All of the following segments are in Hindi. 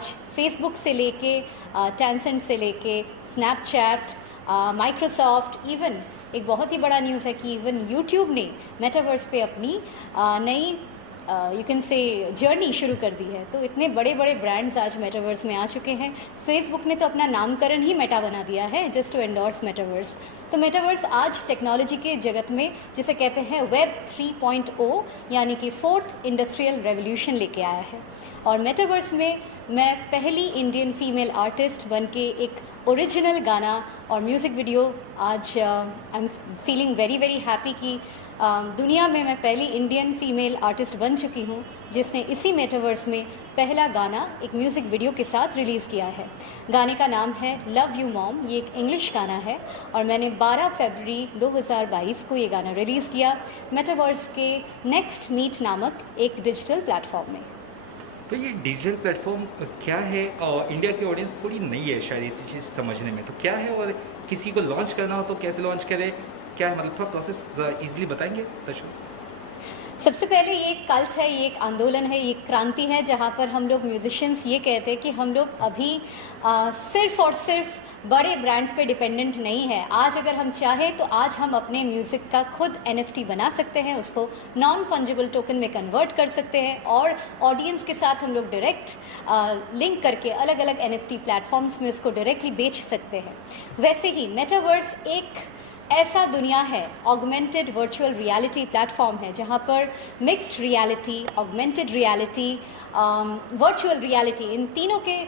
आज फेसबुक से लेके टेंसेंट से लेके स्नैपचैट, माइक्रोसॉफ्ट, इवन एक बहुत ही बड़ा न्यूज़ है कि इवन यूट्यूब ने मेटावर्स पे अपनी नई यू कैन से जर्नी शुरू कर दी है। तो इतने बड़े बड़े ब्रांड्स आज मेटावर्स में आ चुके हैं। फेसबुक ने तो अपना नामकरण ही मेटा बना दिया है जस्ट टू एंडोर्स मेटावर्स। तो मेटावर्स आज टेक्नोलॉजी के जगत में जिसे कहते हैं वेब 3.0 यानी कि फोर्थ इंडस्ट्रियल रेवोल्यूशन लेके आया है। और मेटावर्स में मैं पहली इंडियन फीमेल आर्टिस्ट बन के एक ओरिजिनल गाना और म्यूज़िक वीडियो आज I am feeling very very happy कि दुनिया में मैं पहली इंडियन फीमेल आर्टिस्ट बन चुकी हूँ जिसने इसी मेटावर्स में पहला गाना एक म्यूज़िक वीडियो के साथ रिलीज़ किया है। गाने का नाम है लव यू मॉम। ये एक इंग्लिश गाना है और मैंने 12 फरवरी 2022 को ये गाना रिलीज़ किया मेटावर्स के नेक्स्ट मीट नामक एक डिजिटल प्लेटफॉर्म में। तो ये डिजिटल प्लेटफॉर्म क्या है? और इंडिया की ऑडियंस थोड़ी नई है शायद इसी चीज़ समझने में, तो क्या है और किसी को लॉन्च करना हो तो कैसे लॉन्च करें, क्या है मतलब थोड़ा प्रोसेस इजीली बताएंगे दर्शकों? सबसे पहले ये एक कल्ट है, ये एक आंदोलन है, ये एक क्रांति है जहाँ पर हम लोग म्यूजिशियंस ये कहते हैं कि हम लोग अभी सिर्फ और सिर्फ बड़े ब्रांड्स पे डिपेंडेंट नहीं है। आज अगर हम चाहें तो आज हम अपने म्यूज़िक का खुद NFT बना सकते हैं, उसको नॉन फंजिबल टोकन में कन्वर्ट कर सकते हैं और ऑडियंस के साथ हम लोग डायरेक्ट लिंक करके अलग अलग NFT प्लेटफॉर्म्स में उसको डायरेक्टली बेच सकते हैं। वैसे ही मेटावर्स एक ऐसा दुनिया है, ऑगमेंटेड वर्चुअल रियलिटी प्लेटफॉर्म है जहाँ पर mixed reality, augmented reality, virtual reality, इन तीनों के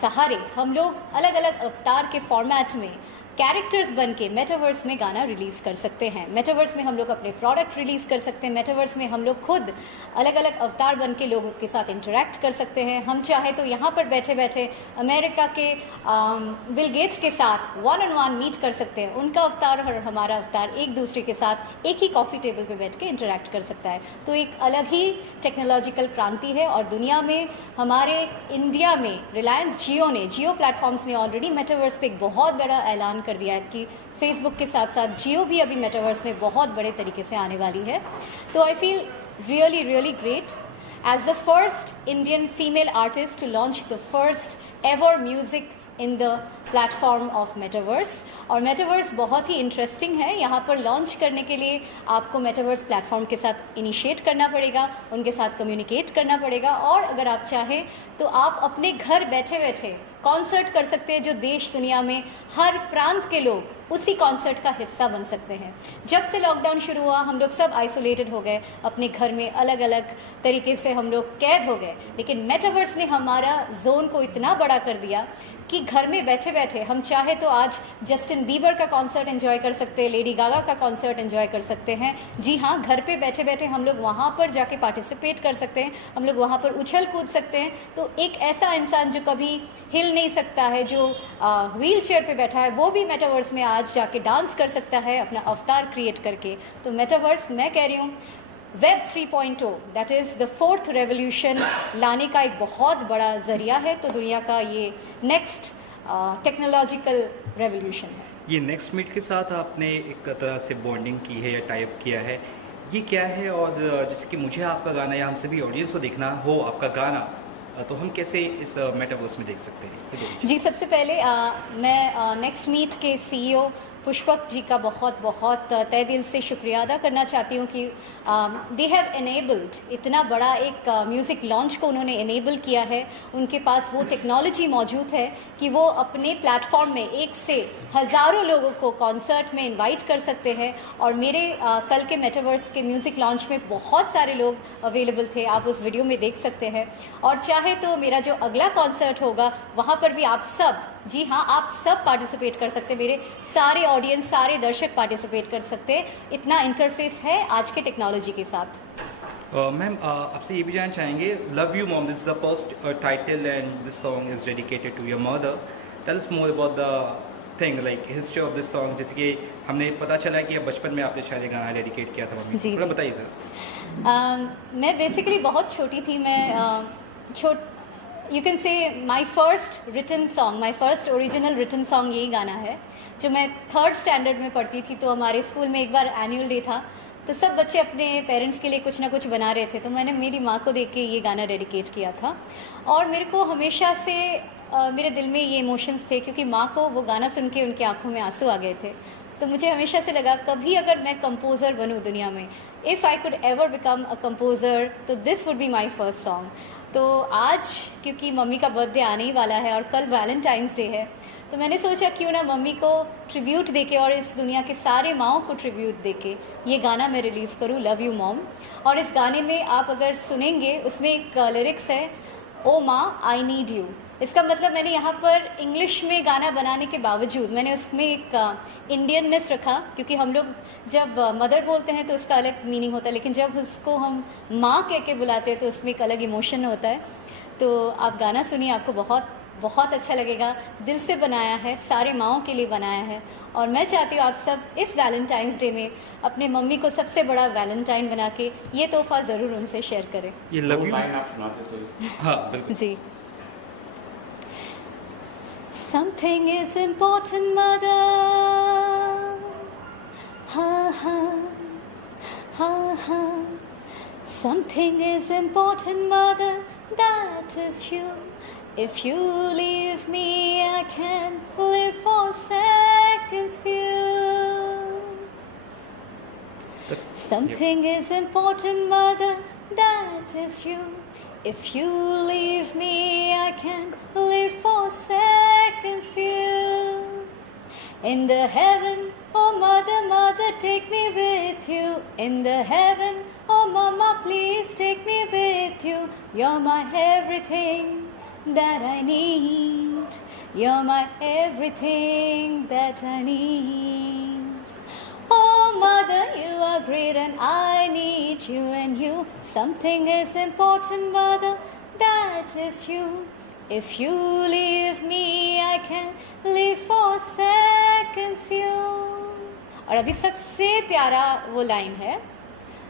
सहारे हम लोग अलग अलग अवतार के फॉर्मेट में कैरेक्टर्स बन के मेटावर्स में गाना रिलीज़ कर सकते हैं। मेटावर्स में हम लोग अपने प्रोडक्ट रिलीज़ कर सकते हैं। मेटावर्स में हम लोग खुद अलग अलग अवतार बन के लोगों के साथ इंटरेक्ट कर सकते हैं। हम चाहे तो यहाँ पर बैठे बैठे अमेरिका के बिल गेट्स के साथ वन ऑन वन मीट कर सकते हैं। उनका अवतार और हमारा अवतार एक दूसरे के साथ एक ही कॉफ़ी टेबल पे बैठ के इंटरेक्ट कर सकता है। तो एक अलग ही टेक्नोलॉजिकल क्रांति है। और दुनिया में हमारे इंडिया में रिलायंस जियो प्लेटफॉर्म्स ने ऑलरेडी मेटावर्स पे एक बहुत बड़ा ऐलान कर दिया है कि फेसबुक के साथ साथ जियो भी अभी मेटावर्स में बहुत बड़े तरीके से आने वाली है। तो I feel really really great as the first Indian female artist to launch the first ever music in the platform of metaverse. और मेटावर्स बहुत ही इंटरेस्टिंग है। यहाँ पर लॉन्च करने के लिए आपको मेटावर्स प्लेटफॉर्म के साथ इनिशिएट करना पड़ेगा, उनके साथ कम्युनिकेट करना पड़ेगा और अगर आप चाहें तो आप अपने घर बैठे बैठे कॉन्सर्ट कर सकते हैं जो देश दुनिया में हर प्रांत के लोग उसी कॉन्सर्ट का हिस्सा बन सकते हैं। जब से लॉकडाउन शुरू हुआ हम लोग सब आइसोलेटेड हो गए, अपने घर में अलग अलग तरीके से हम लोग कैद हो गए, लेकिन मेटावर्स ने हमारा जोन को इतना बड़ा कर दिया कि घर में बैठे बैठे हम चाहे तो आज जस्टिन बीबर का कॉन्सर्ट एंजॉय कर सकते हैं, लेडी गागा का कॉन्सर्ट एंजॉय कर सकते हैं। जी हाँ, घर पे बैठे बैठे हम लोग वहाँ पर जाके पार्टिसिपेट कर सकते हैं, हम लोग वहाँ पर उछल कूद सकते हैं। तो एक ऐसा इंसान जो कभी हिल नहीं सकता है, जो व्हील चेयर पर बैठा है, वो भी मेटावर्स में आज जाके डांस कर सकता है अपना अवतार क्रिएट करके। तो मेटावर्स मैं कह रही हूँ web 3.0 that is the fourth revolution लाने का एक बहुत बड़ा ज़रिया है। तो दुनिया का ये नेक्स्ट टेक्नोलॉजिकल रेवोल्यूशन है। ये नेक्स्ट मीट के साथ आपने एक तरह से बॉन्डिंग की है या टाइप किया है, ये क्या है? और जैसे कि मुझे आपका गाना या हम सभी ऑडियंस को देखना हो आपका गाना, तो हम कैसे इस मेटावर्स में देख सकते हैं? जी, सबसे पहले मैं नेक्स्ट मीट के CEO पुष्पक जी का बहुत बहुत तहे दिल से शुक्रिया अदा करना चाहती हूँ कि दे हैव एनेबल्ड, इतना बड़ा एक म्यूज़िक लॉन्च को उन्होंने एनेबल किया है। उनके पास वो टेक्नोलॉजी मौजूद है कि वो अपने प्लेटफॉर्म में एक से हज़ारों लोगों को कॉन्सर्ट में इनवाइट कर सकते हैं। और मेरे कल के मेटावर्स के म्यूज़िक लॉन्च में बहुत सारे लोग अवेलेबल थे, आप उस वीडियो में देख सकते हैं। और चाहे तो मेरा जो अगला कॉन्सर्ट होगा वहाँ पर भी आप सब, जी हाँ, आप सब पार्टिसिपेट कर सकते हैं, मेरे सारे ऑडियंस, सारे दर्शक पार्टिसिपेट कर सकते हैं। इतना इंटरफेस है आज के टेक्नोलॉजी के साथ। मैम आपसे ये भी जानना चाहेंगे, love you mom, this is the first title and this song is dedicated to your mother. Tell us more about the thing like history of this song. जैसे कि हमने पता चला कि बचपन में आपने शायद गाना डेडिकेट किया था मम्मी, थोड़ा बताइए सर। मैं बेसिकली बहुत छोटी थी, मैं you can say my first written song, my first original written song यही गाना है। जो मैं 3rd स्टैंडर्ड में पढ़ती थी तो हमारे स्कूल में एक बार एनुअल डे था, तो सब बच्चे अपने पेरेंट्स के लिए कुछ ना कुछ बना रहे थे, तो मैंने मेरी माँ को देख के ये गाना डेडिकेट किया था। और मेरे को हमेशा से मेरे दिल में ये इमोशंस थे, क्योंकि माँ को वो गाना सुन के उनकी आंखों में आंसू आ गए थे। तो मुझे हमेशा से लगा कभी अगर मैं कंपोज़र बनूँ दुनिया में, if I could ever become a composer, तो this would be my first song. तो आज क्योंकि मम्मी का बर्थडे आने ही वाला है और कल वैलेंटाइंस डे है, तो मैंने सोचा क्यों ना मम्मी को ट्रिब्यूट देके और इस दुनिया के सारे माँओं को ट्रिब्यूट देके ये गाना मैं रिलीज़ करूँ, लव यू मॉम। और इस गाने में आप अगर सुनेंगे, उसमें एक लिरिक्स है, ओ माँ आई नीड यू। इसका मतलब मैंने यहाँ पर इंग्लिश में गाना बनाने के बावजूद मैंने उसमें एक इंडियननेस रखा, क्योंकि हम लोग जब मदर बोलते हैं तो उसका अलग मीनिंग होता है, लेकिन जब उसको हम माँ कह के बुलाते हैं तो उसमें एक अलग इमोशन होता है। तो आप गाना सुनिए, आपको बहुत बहुत अच्छा लगेगा। दिल से बनाया है, सारे माँओं के लिए बनाया है, और मैं चाहती हूँ आप सब इस वैलेंटाइंस डे में अपने मम्मी को सबसे बड़ा वैलेंटाइन बना के ये तोहफा ज़रूर उनसे शेयर करें। ये लव यू लाइन आप सुनाते तो हाँ बिल्कुल जी। Something is important, mother. Ha ha ha ha. Something is important, mother. That is you. If you leave me, I can't live for seconds few. Something is important, mother. That is you. If you leave me, I can't live for seconds few. In the heaven, oh mother, mother, take me with you. In the heaven, oh mama, please take me with you. You're my everything that I need. You're my everything that I need. Oh mother, you are great and I need you and you. Something is important, mother, that is you. If you leave me, I can live for seconds few. और अभी सबसे प्यारा वो लाइन है,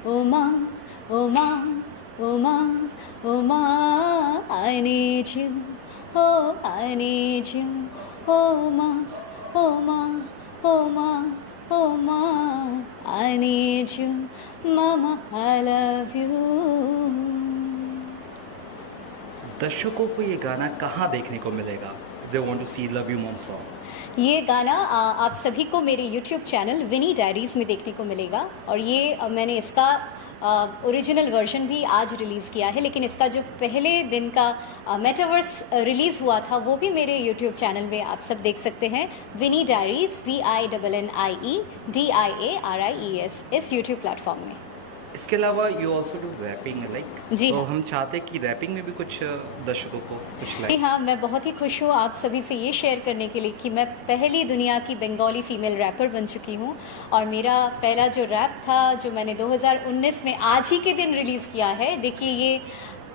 ओ माँ, ओ माँ, ओ माँ, ओ माँ, I need you, oh I need you, oh माँ, ओ माँ, ओ माँ, oh ma, I need you, mama, I love you. दर्शकों को ये गाना कहाँ देखने को मिलेगा? They want to see Love You Mom song. ये गाना आप सभी को मेरे YouTube चैनल विनी डायरीज़ में देखने को मिलेगा, और ये मैंने इसका ओरिजिनल वर्जन भी आज रिलीज़ किया है, लेकिन इसका जो पहले दिन का मेटावर्स रिलीज़ हुआ था वो भी मेरे YouTube चैनल में आप सब देख सकते हैं, विनी डायरीज़, VINNIE DIARIES, इस YouTube प्लेटफॉर्म में। इसके अलावा you also do rapping like, जी तो हाँ। हम चाहते हैं कि रैपिंग में भी कुछ दर्शकों को कुछ जी लाइक। हाँ, मैं बहुत ही खुश हूँ आप सभी से ये शेयर करने के लिए कि मैं पहली दुनिया की बंगाली फ़ीमेल रैपर बन चुकी हूँ, और मेरा पहला जो रैप था जो मैंने 2019 में आज ही के दिन रिलीज़ किया है। देखिए ये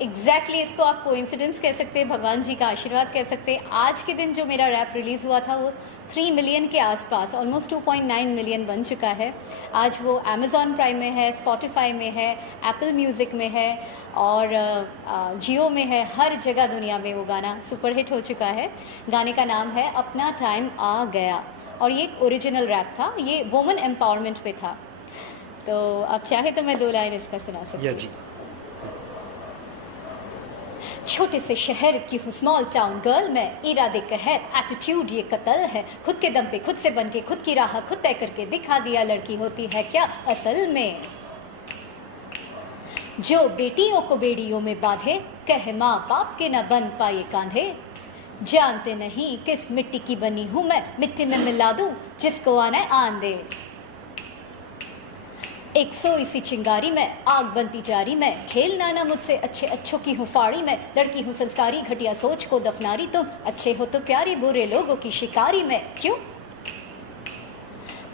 एग्जैक्टली इसको आप कोइंसिडेंस कह सकते हैं, भगवान जी का आशीर्वाद कह सकते हैं। आज के दिन जो मेरा रैप रिलीज़ हुआ था वो 3 मिलियन के आसपास, ऑलमोस्ट 2.9 मिलियन बन चुका है। आज वो अमेज़ॉन प्राइम में है, स्पॉटिफाई में है, एप्पल म्यूज़िक में है, और जियो में है। हर जगह दुनिया में वो गाना सुपरहिट हो चुका है। गाने का नाम है अपना टाइम आ गया, और ये एक ओरिजिनल रैप था, ये वुमेन एम्पावरमेंट पे था। तो आप चाहे तो मैं 2 लाइन इसका सुना सकती या हूँ। जी। छोटे से शहर की हूँ, स्मॉल टाउन गर्ल मैं, इरादे कहर, एटीट्यूड ये कत्ल है, खुद के दम पे खुद से बन के खुद की राह खुद तय करके दिखा दिया लड़की होती है क्या असल में। जो बेटियों को बेड़ियों में बांधे, कह माँ बाप के न बन पाए कांधे। जानते नहीं किस मिट्टी की बनी हूँ मैं, मिट्टी में मिला दूँ जिसको आना है आन दे। एक सोई सी चिंगारी में आग बनती जारी में, खेल नाना मुझसे अच्छे अच्छों की हूँ फाड़ी में। लड़की हूँ संस्कारी, घटिया सोच को दफनारी, तुम अच्छे हो तो प्यारी, बुरे लोगों की शिकारी में। क्यों?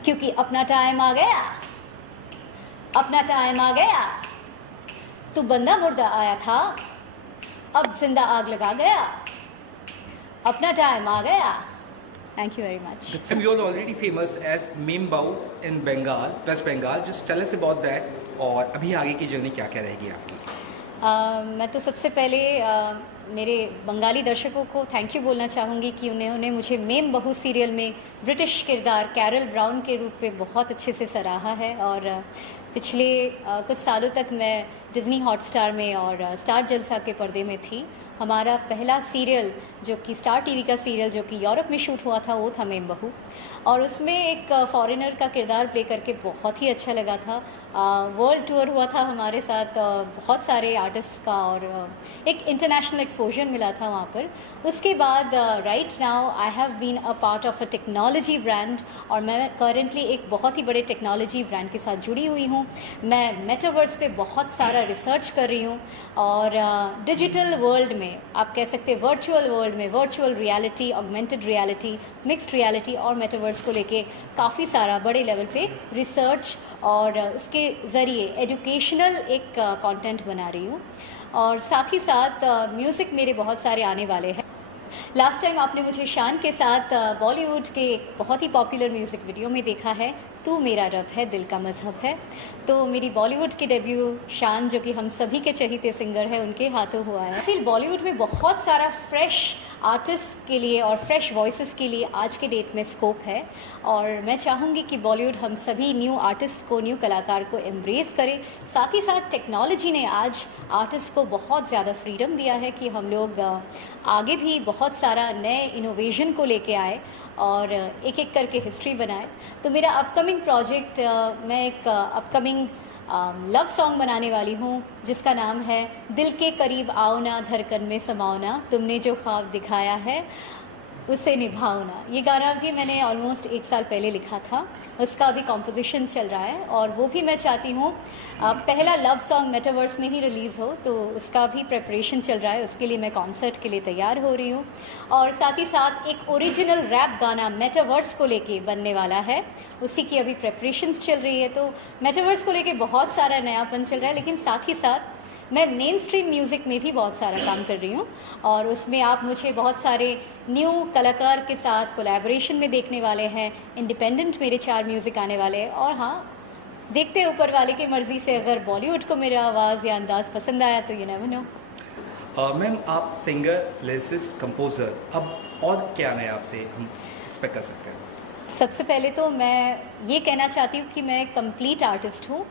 क्योंकि अपना टाइम आ गया, अपना टाइम आ गया। तू बंदा मुर्दा आया था, अब जिंदा आग लगा गया। अपना टाइम आ गया। Thank you very much. You are already famous as Meme Bao in Bengal, West Bengal. Just tell us about that. और अभी आगे की जर्नी क्या क्या रहेगी आपकी? मैं तो सबसे पहले मेरे बंगाली दर्शकों को थैंक यू बोलना चाहूँगी कि उन्होंने मुझे मेम बहू सीरियल में ब्रिटिश किरदार कैरल ब्राउन के रूप में बहुत अच्छे से सराहा है। और पिछले कुछ सालों तक मैं डिज़नी हॉटस्टार में और स्टार जलसा के पर्दे में थी। हमारा पहला सीरियल जो कि स्टार टीवी का सीरियल जो कि यूरोप में शूट हुआ था वो था मेम बहू, और उसमें एक फॉरेनर का किरदार प्ले करके बहुत ही अच्छा लगा था। वर्ल्ड टूर हुआ था हमारे साथ, बहुत सारे आर्टिस्ट का, और एक इंटरनेशनल एक्सपोजर मिला था वहाँ पर। उसके बाद right now I have been a part of a technology brand, और मैं करेंटली एक बहुत ही बड़े टेक्नोलॉजी ब्रांड के साथ जुड़ी हुई हूँ। मैं मेटावर्स पे बहुत सारा रिसर्च कर रही हूँ, और डिजिटल वर्ल्ड में आप कह सकते हैं वर्चुअल वर्ल्ड में virtual reality, augmented reality, mixed reality और मेटावर्स को लेके काफ़ी सारा बड़े लेवल पे रिसर्च और उसके ज़रिए एजुकेशनल एक कंटेंट बना रही हूँ। और साथ ही साथ म्यूज़िक मेरे बहुत सारे आने वाले हैं। लास्ट टाइम आपने मुझे शान के साथ बॉलीवुड के एक बहुत ही पॉपुलर म्यूज़िक वीडियो में देखा है, तू मेरा रब है दिल का मज़हब है। तो मेरी बॉलीवुड की डेब्यू शान, जो कि हम सभी के चहीते सिंगर हैं, उनके हाथों हुआ है। फिर बॉलीवुड में बहुत सारा फ्रेश आर्टिस्ट के लिए और फ्रेश वॉइसेस के लिए आज के डेट में स्कोप है, और मैं चाहूँगी कि बॉलीवुड हम सभी न्यू आर्टिस्ट को, न्यू कलाकार को एम्ब्रेस करे। साथ ही साथ टेक्नोलॉजी ने आज आर्टिस्ट को बहुत ज़्यादा फ्रीडम दिया है कि हम लोग आगे भी बहुत सारा नए इनोवेशन को लेके आए और एक एक करके हिस्ट्री बनाए। तो मेरा अपकमिंग प्रोजेक्ट, मैं एक अपकमिंग लव सॉन्ग बनाने वाली हूँ जिसका नाम है दिल के करीब आओ ना धड़कन में समाओ ना, तुमने जो ख्वाब दिखाया है उसे निभाओ ना। ये गाना भी मैंने ऑलमोस्ट 1 साल पहले लिखा था, उसका अभी कॉम्पोजिशन चल रहा है, और वो भी मैं चाहती हूँ पहला लव सॉन्ग मेटावर्स में ही रिलीज़ हो, तो उसका भी प्रेपरेशन चल रहा है। उसके लिए मैं कॉन्सर्ट के लिए तैयार हो रही हूँ, और साथ ही साथ एक ओरिजिनल रैप गाना मेटावर्स को लेके बनने वाला है, उसी की अभी प्रेपरेशंस चल रही है। तो मेटावर्स को लेके बहुत सारा नयापन चल रहा है, लेकिन साथ ही साथ मैं मेन स्ट्रीम म्यूज़िक में भी बहुत सारा काम कर रही हूँ, और उसमें आप मुझे बहुत सारे न्यू कलाकार के साथ कोलैबोरेशन में देखने वाले हैं। इंडिपेंडेंट मेरे 4 म्यूज़िक आने वाले हैं, और हाँ, देखते हैं ऊपर वाले की मर्ज़ी से, अगर बॉलीवुड को मेरा आवाज़ या अंदाज़ पसंद आया तो यू नेवर नो। मैम, आप सिंगर, लिरिसिस्ट, कंपोज़र, अब और क्या नया आपसे हम एक्सपेक्ट कर सकते हैं? सबसे पहले तो मैं ये कहना चाहती हूँ कि मैं कंप्लीट आर्टिस्ट हूँ,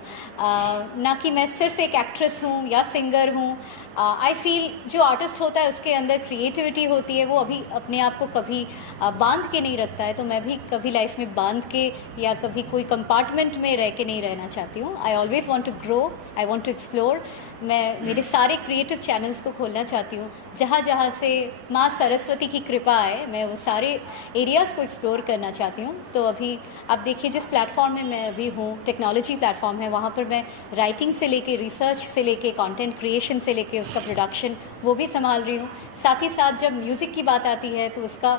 ना कि मैं सिर्फ एक एक्ट्रेस हूँ या सिंगर हूँ। आई फील जो आर्टिस्ट होता है उसके अंदर क्रिएटिविटी होती है, वो अभी अपने आप को कभी बांध के नहीं रखता है। तो मैं भी कभी लाइफ में बांध के या कभी कोई कंपार्टमेंट में रह के नहीं रहना चाहती हूँ। I always want to grow, I want to explore. मैं मेरे सारे क्रिएटिव चैनल्स को खोलना चाहती हूँ, जहाँ जहाँ से माँ सरस्वती की कृपा है, मैं वो सारे एरियाज़ को एक्सप्लोर करना चाहती हूँ। तो अभी आप देखिए, जिस प्लेटफॉर्म में मैं अभी हूँ, टेक्नोलॉजी प्लेटफॉर्म है, वहाँ पर मैं राइटिंग से लेके, रिसर्च से लेके, कंटेंट क्रिएशन से लेके उसका प्रोडक्शन वो भी संभाल रही हूँ। साथ ही साथ जब म्यूज़िक की बात आती है तो उसका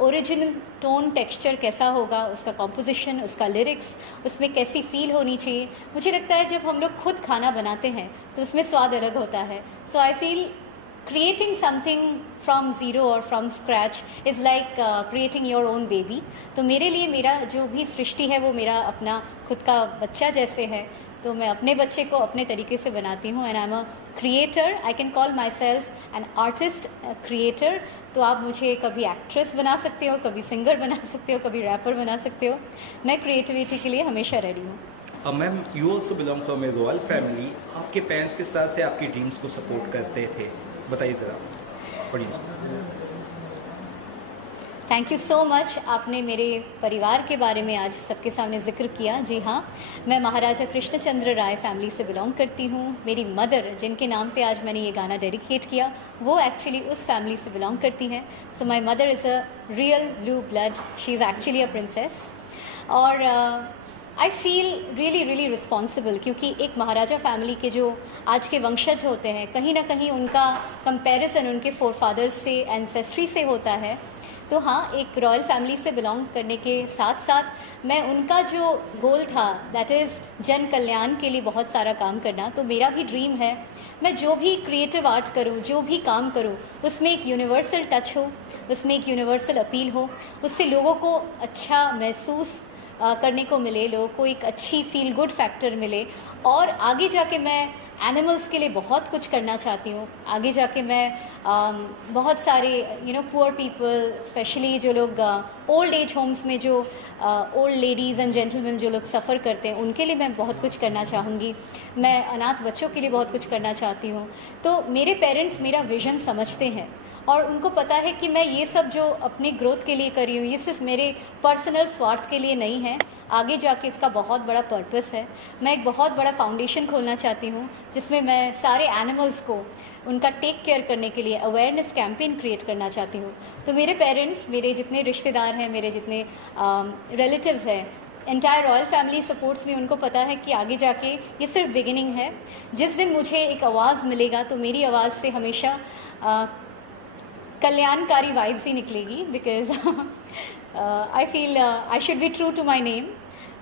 ओरिजिनल टोन टेक्सचर कैसा होगा, उसका कॉम्पोजिशन, उसका लिरिक्स, उसमें कैसी फील होनी चाहिए। मुझे लगता है जब हम लोग खुद खाना बनाते हैं तो उसमें स्वाद अलग होता है। So I feel creating something from zero or from scratch is like creating your own baby। तो मेरे लिए मेरा जो भी सृष्टि है वो मेरा अपना खुद का बच्चा जैसे है, तो मैं अपने बच्चे को अपने तरीके से बनाती हूँ। And I am a creator, I can call my self an artist creator. तो आप मुझे कभी एक्ट्रेस बना सकते हो, कभी सिंगर बना सकते हो, कभी रैपर बना सकते हो। मैं क्रिएटिविटी के लिए हमेशा रेडी हूँ। Ma'am, you also belong from A royal family. आपके पेरेंट्स किस तरह से आपकी ड्रीम्स को सपोर्ट करते थे, बताइए ज़रा audience. Thank you so much. आपने मेरे परिवार के बारे में आज सबके सामने जिक्र किया। जी हाँ, मैं महाराजा कृष्णचंद्र राय फैमिली से बिलोंग करती हूँ। मेरी मदर, जिनके नाम पे आज मैंने ये गाना डेडिकेट किया, वो एक्चुअली उस फैमिली से बिलोंग करती हैं। So my mother is a real blue blood, she is actually a princess. और आई फील रियली रिस्पॉन्सिबल, क्योंकि एक महाराजा फैमिली के जो आज के वंशज होते हैं, कहीं ना कहीं उनका कंपैरिजन उनके फोरफादर्स से, एंसेस्ट्री से होता है। तो हाँ, एक रॉयल फैमिली से बिलोंग करने के साथ साथ मैं उनका जो गोल था, दैट इज़ जन कल्याण के लिए बहुत सारा काम करना। तो मेरा भी ड्रीम है, मैं जो भी क्रिएटिव आर्ट करूँ, जो भी काम करूँ, उसमें एक यूनिवर्सल टच हो, उसमें एक यूनिवर्सल अपील हो, उससे लोगों को अच्छा महसूस करने को मिले, लोगों को एक अच्छी फील गुड फैक्टर मिले, और आगे जाके मैं एनिमल्स के लिए बहुत कुछ करना चाहती हूँ। आगे जाके मैं बहुत सारे पुअर पीपल, स्पेशली जो लोग ओल्ड एज होम्स में जो ओल्ड लेडीज़ एंड जेंटलमैन जो लोग सफ़र करते हैं, उनके लिए मैं बहुत कुछ करना चाहूँगी। मैं अनाथ बच्चों के लिए बहुत कुछ करना चाहती हूँ। तो मेरे पेरेंट्स मेरा विज़न समझते हैं और उनको पता है कि मैं ये सब जो अपनी ग्रोथ के लिए कर रही हूँ, ये सिर्फ मेरे पर्सनल स्वार्थ के लिए नहीं है, आगे जाके इसका बहुत बड़ा पर्पस है। मैं एक बहुत बड़ा फाउंडेशन खोलना चाहती हूँ जिसमें मैं सारे एनिमल्स को उनका टेक केयर करने के लिए अवेयरनेस कैंपेन क्रिएट करना चाहती हूँ। तो मेरे पेरेंट्स, मेरे जितने रिश्तेदार हैं, मेरे जितने रिलेटिव्स हैं, एंटायर रॉयल फैमिली सपोर्ट्स में, उनको पता है कि आगे जाके ये सिर्फ बिगिनिंग है। जिस दिन मुझे एक आवाज़ मिलेगा तो मेरी आवाज़ से हमेशा कल्याणकारी वाइब्स ही निकलेगी, because I feel I should be true to my name.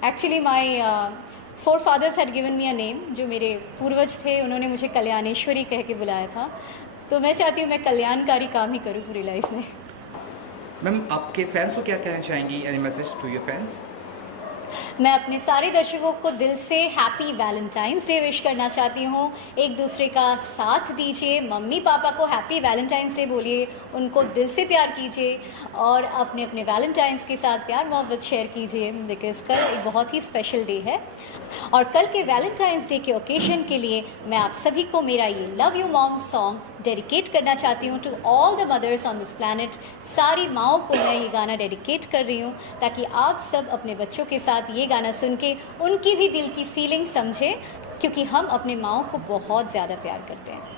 Actually my forefathers had given me a name, जो मेरे पूर्वज थे उन्होंने मुझे कल्याणेश्वरी कह के बुलाया था। तो मैं चाहती हूँ मैं कल्याणकारी काम ही करूँ पूरी लाइफ में। मैम, आपके फैंस को क्या कहना चाहेंगी? Any message to your fans? मैं अपने सारे दर्शकों को दिल से हैप्पी वैलेंटाइंस डे विश करना चाहती हूँ। एक दूसरे का साथ दीजिए, मम्मी पापा को हैप्पी वैलेंटाइंस डे बोलिए, उनको दिल से प्यार कीजिए और अपने अपने वैलेंटाइंस के साथ प्यार मोहब्बत शेयर कीजिए, बिकॉज़ कल एक बहुत ही स्पेशल डे है। और कल के वैलेंटाइंस डे के ओकेजन के लिए मैं आप सभी को मेरा ये love you mom song dedicate करना चाहती हूँ to all the mothers on this planet. सारी माओं को मैं ये गाना डेडिकेट कर रही हूँ ताकि आप सब अपने बच्चों के साथ ये गाना सुन के उनकी भी दिल की फीलिंग समझें, क्योंकि हम अपने माओं को बहुत ज़्यादा प्यार करते हैं।